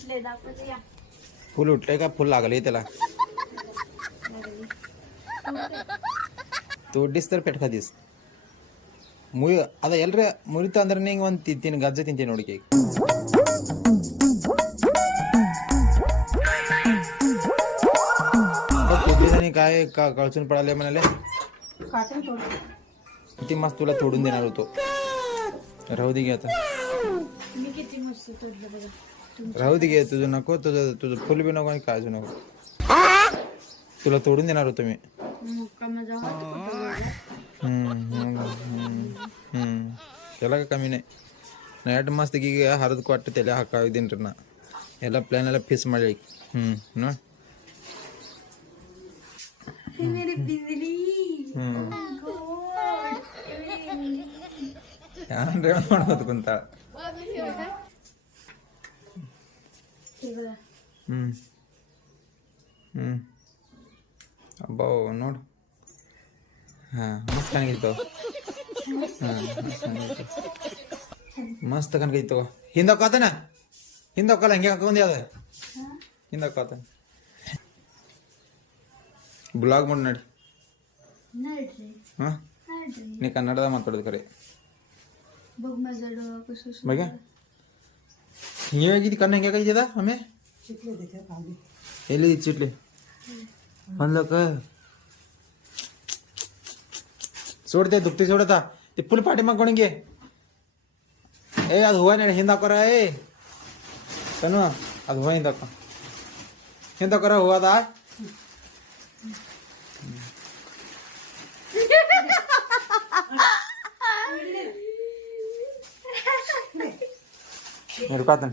उठले दाखवते या. फुल उठलंय का फुल लागले त्याला ತೋಡಿಸ್ತಾರ ಪೆಟ್ಕದಿಸ್ ಮುಯ್ ಅದ ಎಲ್ರ ಮುರಿತ ಅಂದ್ರೆ ನಿಂಗೆ ಒಂದು ತಿಂತೀನಿ ಗಜ್ಜೆ ತಿಂತೀನಿ ನೋಡಿ ಕೇಕ್ कुठली काय कळचून पडाले म्हणाले किती मस्त तुला तोडून देणार होतो राहू दे घे आता राहू दे घे तुझं नको तुझं फुल बी नको आणि काळजू नको तुला तोडून देणार होतो मी त्याला का कमी नाही नॅट मस्त की हरद वाटतं त्याला हाकावी देणार ना याला प्लॅन याला फिस मारली ना मेरी बिजली ಮಾಡೋದು ಕುಂತ ಅಬ್ಬೋ ನೋಡು ಹಾ ಮಸ್ತ್ ಕಾಣಿತ್ತು ಮಸ್ತ್ ಕಾಣಿತ್ತು ಹಿಂದಕ್ಕಾತನ ಹಿಂದಕ್ಕಲ್ಲ ಹಂಗೆ ಹಾಕೊಂಡಿ ಅದ ಹಿಂದಕ್ಕಾತ ಬ್ಲಾಗ್ ಮಾಡಿ ನಡಿ ಹಾಂ ನೀ ಕನ್ನಡದ ಮಾತಾಡೋದು ಖರೆ बघा हिंगी कन्न ಹೆಂಗೆ ಕೈದ ಆಮೆ ಎಲ್ಲಿ ಚಿಟ್ಲಿ म्हणलं का सोडते दुखते सोडता ते फुल पाठी मग कोणी घे ए ಅದು ಹೂವ ನಡಿ ಹಿಂದಾಕರ ಏ ಕನ್ನು ಅದು ಹೂವ ಹಿಂದಾಕರ ಹೂವದ Meron ka